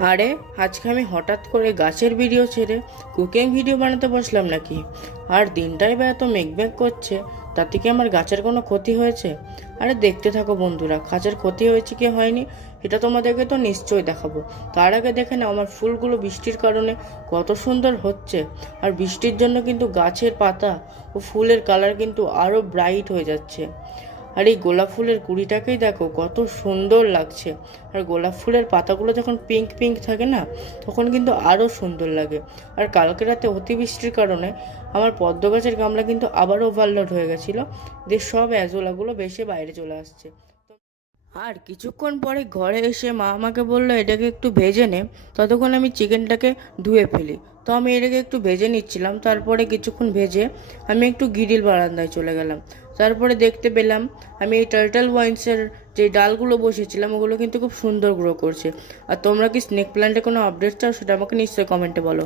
আরে আজকে আমি হঠাৎ করে গাছের ভিডিও ছেড়ে কুকিং ভিডিও বানাতে বসলাম নাকি? আর দিনটাই বা এত মেঘমেঘ করছে, তাতে কি আমার গাছের কোনো ক্ষতি হয়েছে? আরে দেখতে থাকো বন্ধুরা, গাছের ক্ষতি হয়েছে কি হয়নি এটা তোমাদেরকে তো নিশ্চয়ই দেখাবো। তার আগে দেখে নাও আমার ফুলগুলো বৃষ্টির কারণে কত সুন্দর হচ্ছে। আর বৃষ্টির জন্য কিন্তু গাছের পাতা ও ফুলের কালার কিন্তু আরও ব্রাইট হয়ে যাচ্ছে। আর এই গোলাপ ফুলের কুড়িটাকেই দেখো কত সুন্দর লাগছে। আর গোলাপ ফুলের পাতাগুলো যখন পিঙ্ক পিঙ্ক থাকে না, তখন কিন্তু আরও সুন্দর লাগে। আর কালকে রাতে অতিবৃষ্টির কারণে আমার পদ্ম গাছের গামলা কিন্তু আবারও ওভারলোড হয়ে গেছিলো, দিয়ে সব অ্যাজোলাগুলো বেশি বাইরে চলে আসছে। আর কিছুক্ষণ পরে ঘরে এসে মা আমাকে বললো এটাকে একটু ভেজে নে, ততক্ষণ আমি চিকেনটাকে ধুয়ে ফেলি। তো আমি এটাকে একটু ভেজে নিচ্ছিলাম, তারপরে কিছুক্ষণ ভেজে আমি একটু গ্রিল বারান্দায় চলে গেলাম। তারপরে দেখতে পেলাম আমি এই টার্টল ওয়াইন্সের যে ডালগুলো বসেছিলাম ওগুলো কিন্তু খুব সুন্দর গ্রো করছে। আর তোমরা কি স্নেক প্ল্যান্টে কোনো আপডেট চাও, সেটা আমাকে নিশ্চয়ই কমেন্টে বলো।